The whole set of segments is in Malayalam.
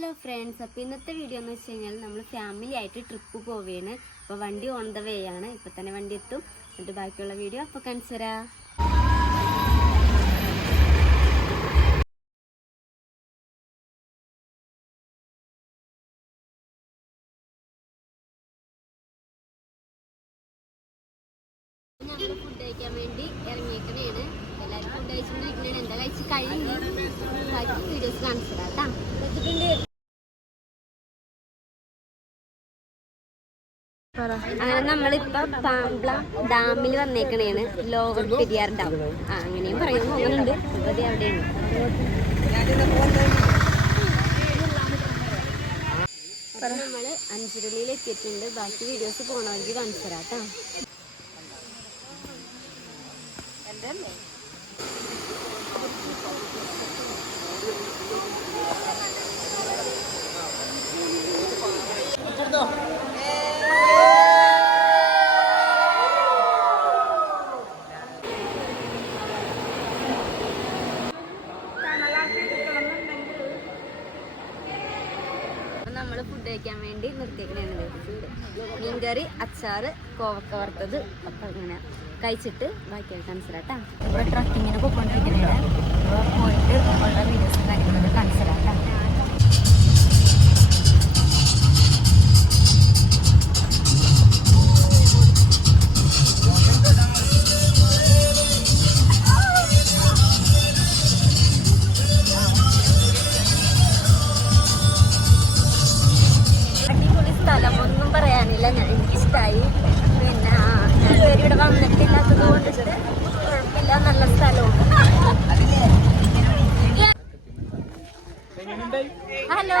ഹലോ ഫ്രണ്ട്സ്, അപ്പോൾ ഇന്നത്തെ വീഡിയോ എന്ന് വെച്ച് കഴിഞ്ഞാൽ നമ്മൾ ഫാമിലി ആയിട്ട് ട്രിപ്പ് പോവുകയാണ്. അപ്പോൾ വണ്ടി ഓൺ ദ വേ ആണ്, ഇപ്പോൾ തന്നെ വണ്ടി എത്തും. എന്നിട്ട് ബാക്കിയുള്ള വീഡിയോ അപ്പോൾ കാണിച്ചു തരാം. ഞങ്ങൾ ഫുഡ് കഴിക്കാൻ വേണ്ടി ഇറങ്ങിയേക്കണേണ്. എല്ലാവരും ഫുഡ് കഴിച്ചുകൊണ്ടിരിക്കണേ. എന്താ കഴിച്ച് കഴിഞ്ഞ് ബാക്കി വീഡിയോസ് കാണിച്ചു തരാം കേട്ടോ. അങ്ങനെ നമ്മളിപ്പോ പാമ്പ്ല ഡാമിൽ വന്നേക്കണേണ്. ലോവർ പെരിയാർ ഡാം, അങ്ങനെയും പറയുന്നു. അങ്ങനെയുണ്ട്. അതെ, അവിടെയാണ്. നമ്മള് അഞ്ചുരുളിയിൽ എത്തിയിട്ടുണ്ട്. ബാക്കി വീഡിയോസ് പോകണമെങ്കിൽ കാണിച്ചു തരാം കേട്ടോ. നമ്മള് ഫുഡ് കഴിക്കാൻ വേണ്ടി നിർത്തിയേക്കണേണ്. മീൻകറി, അച്ചാറ്, കോവക്ക വറുത്തത്. അപ്പം അങ്ങനെ കഴിച്ചിട്ട് ബാക്കിയായിട്ട് കാണിച്ചിട്ടാ. ഇവിടെ ട്രക്കിങ്ങിന് പോയിക്കൊണ്ടിരിക്കുന്നുണ്ട്. പോയിട്ട് ഉള്ള വീഡിയോസും കാര്യങ്ങളൊക്കെ കാണിച്ചിട്ടാ. സ്ഥലമൊന്നും പറയാനില്ല, എനിക്കിഷ്ടമായി. പിന്നെ ഞാൻ ഇവിടെ വന്നിട്ടില്ലാത്തത് കൊണ്ടിട്ട് കുഴപ്പമില്ല, നല്ല സ്ഥലവും. ഹലോ,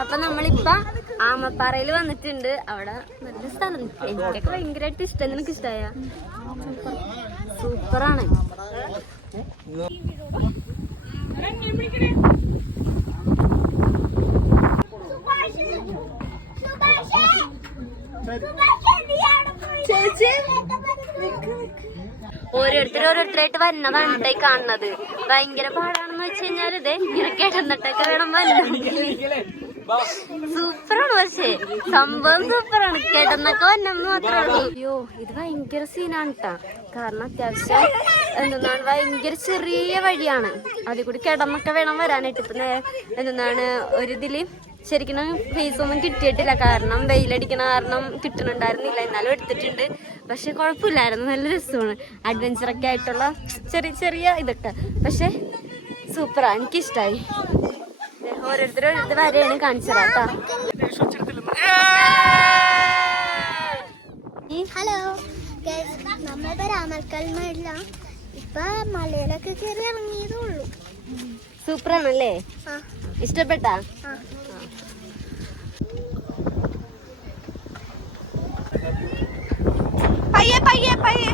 അപ്പൊ നമ്മളിപ്പോ ആമപ്പാറയിൽ വന്നിട്ടുണ്ട്. അവിടെ നല്ല സ്ഥലം, എനിക്കൊക്കെ ഭയങ്കരമായിട്ട് ഇഷ്ടം. നിനക്ക് ഇഷ്ടമായ? സൂപ്പറാണ്. ഓരോരുത്തരായിട്ട് വരുന്നതാണ് കാണുന്നത്. ഭയങ്കര പാടാണെന്ന് വെച്ച് കഴിഞ്ഞാൽ ഇതേ ഇങ്ങനെ കിടന്നിട്ടൊക്കെ വേണം വരണമെങ്കിൽ. സൂപ്പറാണ്, പക്ഷേ സംഭവം സൂപ്പറാണ്. കിടന്നൊക്കെ വന്നെന്ന് മാത്രമേ ഉള്ളൂ. അയ്യോ, ഇത് ഭയങ്കര സീനാണ് കേട്ടാ. കാരണം അത്യാവശ്യം എന്താണ്, ഭയങ്കര ചെറിയ വഴിയാണ്. അതിൽ കൂടി കിടന്നൊക്കെ വേണം വരാനായിട്ട്. ഇപ്പൊ എന്താണ് ഒരിതില് ശരിക്കും ഫേസ് ഒന്നും കിട്ടിയിട്ടില്ല, കാരണം വെയിലടിക്കണ കാരണം കിട്ടണുണ്ടായിരുന്നില്ല. എന്നാലും എടുത്തിട്ടുണ്ട്. പക്ഷെ കുഴപ്പമില്ലായിരുന്നു, നല്ല രസമാണ്. അഡ്വഞ്ചറൊക്കെ ആയിട്ടുള്ള ചെറിയ ചെറിയ ഇതൊക്കെ, പക്ഷെ സൂപ്പറാ, എനിക്കിഷ്ടമായി. ഓരോരുത്തരും വരെയാണ് കാണിച്ചതാ. ഹലോ, നമ്മളിപ്പോ രാമൽക്കൽമല്ല, ഇപ്പൊ മലയിലൊക്കെ കയറി ഇറങ്ങിയതേ ഉള്ളൂ. സൂപ്പറാണല്ലേ? ഇഷ്ടപ്പെട്ടാ? പയ്യെ പയ്യെ പയ്യെ